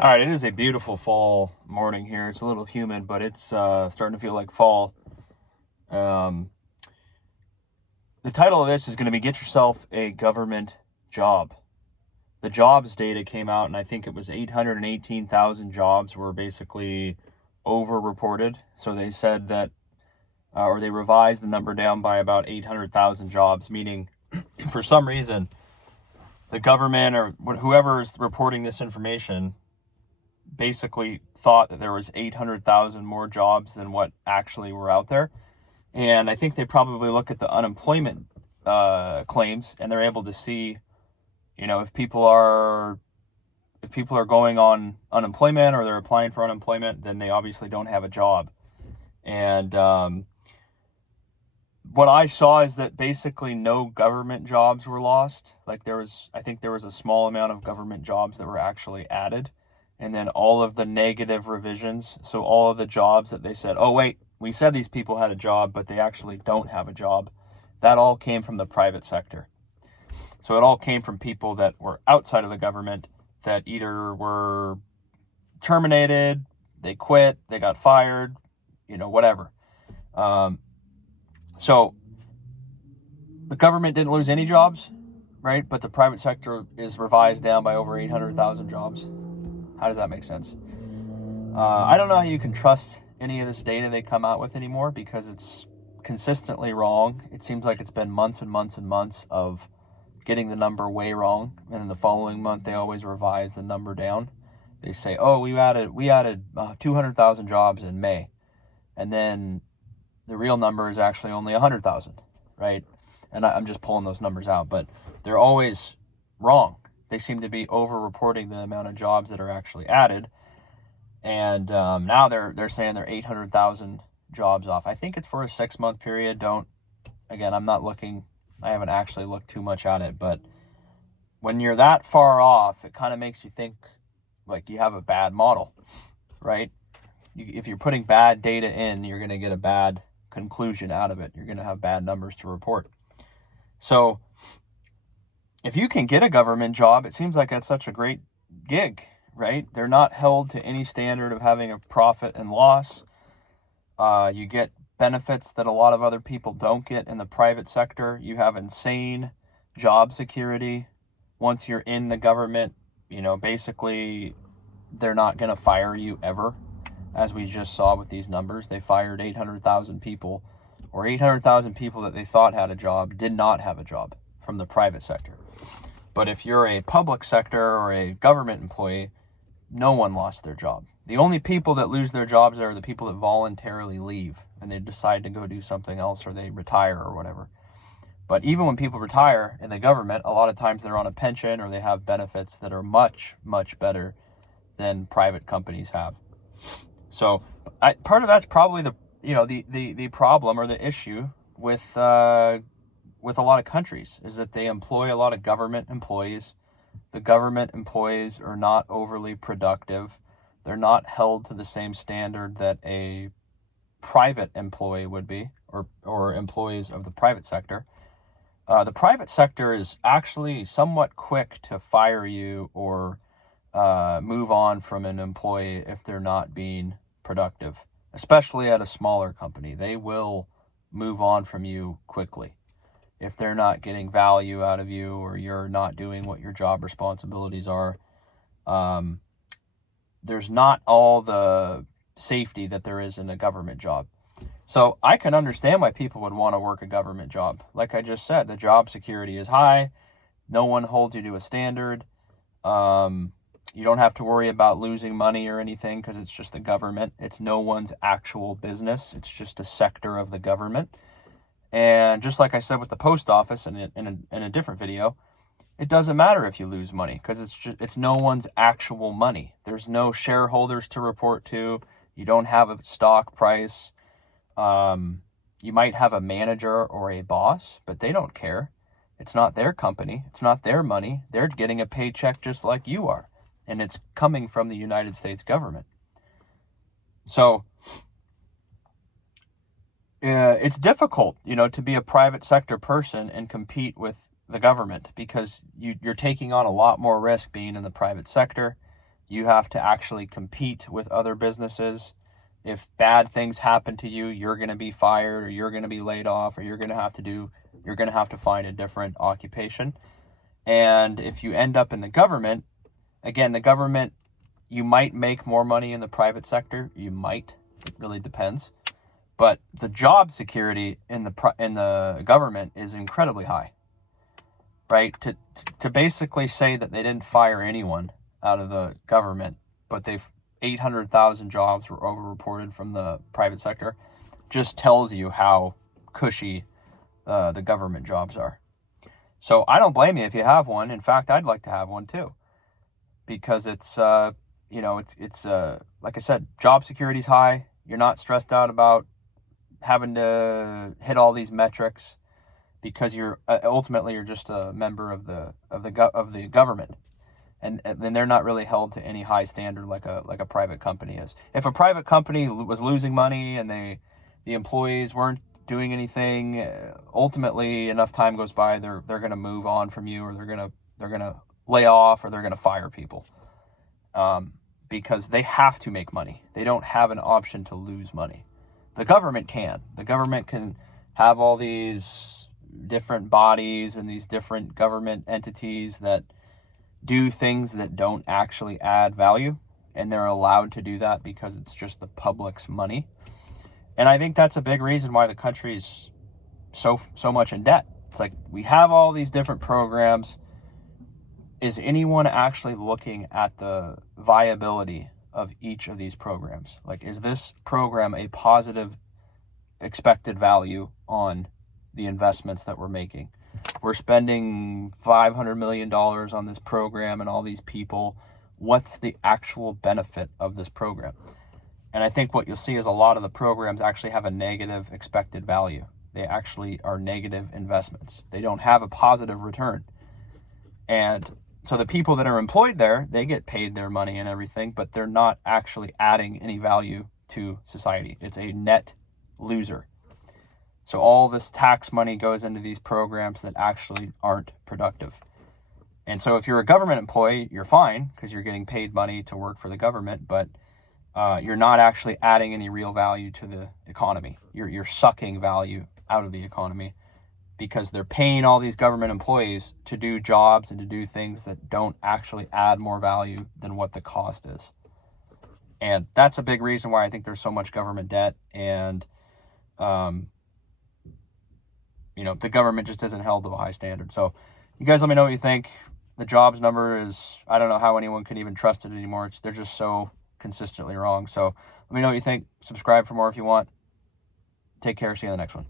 All right, it is a beautiful fall morning here. It's a little humid, but it's starting to feel like fall. Um, the title of this is going to be Get Yourself a Government Job. The jobs data came out, and I think it was 818,000 jobs were basically over-reported. So they said that, or they revised the number down by about 800,000 jobs, meaning for some reason, the government or whoever is reporting this information basically thought that there was 800,000 more jobs than what actually were out there. And I think they probably look at the unemployment claims, and they're able to see, if people are going on unemployment or they're applying for unemployment, then they obviously don't have a job. And what I saw is that basically no government jobs were lost. I think there was a small amount of government jobs that were actually added. And then all of the negative revisions, so all of the jobs that they said, oh, wait, we said these people had a job, but they actually don't have a job, that all came from the private sector. So it all came from people that were outside of the government that either were terminated, they quit, they got fired, whatever. So the government didn't lose any jobs, right? But the private sector is revised down by over 800,000 jobs. How does that make sense? I don't know how you can trust any of this data they come out with anymore because it's consistently wrong. It seems like it's been months and months and months of getting the number way wrong. And in the following month, they always revise the number down. They say, oh, we added 200,000 jobs in May. And then the real number is actually only 100,000, right? And I'm just pulling those numbers out, but they're always wrong. They seem to be over-reporting the amount of jobs that are actually added. And now they're saying they're 800,000 jobs off. I think it's for a 6-month period. I'm not looking, I haven't actually looked too much at it, but when you're that far off, it kind of makes you think like you have a bad model, right? If you're putting bad data in, you're going to get a bad conclusion out of it. You're going to have bad numbers to report. So if you can get a government job, it seems like that's such a great gig, right? They're not held to any standard of having a profit and loss. You get benefits that a lot of other people don't get in the private sector. You have insane job security. Once you're in the government, basically they're not going to fire you ever. As we just saw with these numbers, they fired 800,000 people, or 800,000 people that they thought had a job did not have a job from the private sector. But if you're a public sector or a government employee, no one lost their job. The only people that lose their jobs are the people that voluntarily leave and they decide to go do something else or they retire or whatever. But even when people retire in the government, a lot of times they're on a pension or they have benefits that are much, much better than private companies have. So part of that's probably the problem or the issue with a lot of countries is that they employ a lot of government employees. The government employees are not overly productive. They're not held to the same standard that a private employee would be, or employees of the private sector. The private sector is actually somewhat quick to fire you or move on from an employee if they're not being productive, especially at a smaller company. They will move on from you quickly if they're not getting value out of you or you're not doing what your job responsibilities are. There's not all the safety that there is in a government job. So I can understand why people would want to work a government job. Like I just said, the job security is high. No one holds you to a standard. You don't have to worry about losing money or anything because it's just the government. It's no one's actual business. It's just a sector of the government. And just like I said with the post office in a different video, it doesn't matter if you lose money because it's no one's actual money. There's no shareholders to report to. You don't have a stock price. You might have a manager or a boss, but they don't care. It's not their company. It's not their money. They're getting a paycheck just like you are. And it's coming from the United States government. So it's difficult, to be a private sector person and compete with the government because you're taking on a lot more risk being in the private sector. You have to actually compete with other businesses. If bad things happen to you, you're going to be fired, or you're going to be laid off, or you're going to have to find a different occupation. And if you end up in the government, again, the government, you might make more money in the private sector. You might. It really depends. But the job security in the government is incredibly high, right? To basically say that they didn't fire anyone out of the government, but 800,000 jobs were overreported from the private sector, just tells you how cushy the government jobs are. So I don't blame you if you have one. In fact, I'd like to have one too, because it's like I said, job security's high. You're not stressed out about having to hit all these metrics, because you're just a member of the government, and they're not really held to any high standard like a private company is. If a private company was losing money and the employees weren't doing anything, ultimately enough time goes by, they're going to move on from you, or they're going to lay off, or they're going to fire people, because they have to make money. They don't have an option to lose money. The government can. The government can have all these different bodies and these different government entities that do things that don't actually add value, and they're allowed to do that because it's just the public's money. And I think that's a big reason why the country's so much in debt. It's like, we have all these different programs. Is anyone actually looking at the viability of each of these programs? Like, is this program a positive expected value on the investments that we're making? We're spending $500 million on this program and all these people. What's the actual benefit of this program? And I think what you'll see is a lot of the programs actually have a negative expected value. They actually are negative investments. They don't have a positive return. And so the people that are employed there, they get paid their money and everything, but they're not actually adding any value to society. It's a net loser. So all this tax money goes into these programs that actually aren't productive. And so if you're a government employee, you're fine because you're getting paid money to work for the government, but you're not actually adding any real value to the economy. You're sucking value out of the economy, because they're paying all these government employees to do jobs and to do things that don't actually add more value than what the cost is. And that's a big reason why I think there's so much government debt, and the government just isn't held to a high standard. So you guys let me know what you think. The jobs number is, I don't know how anyone can even trust it anymore. They're just so consistently wrong. So let me know what you think. Subscribe for more if you want. Take care. See you in the next one.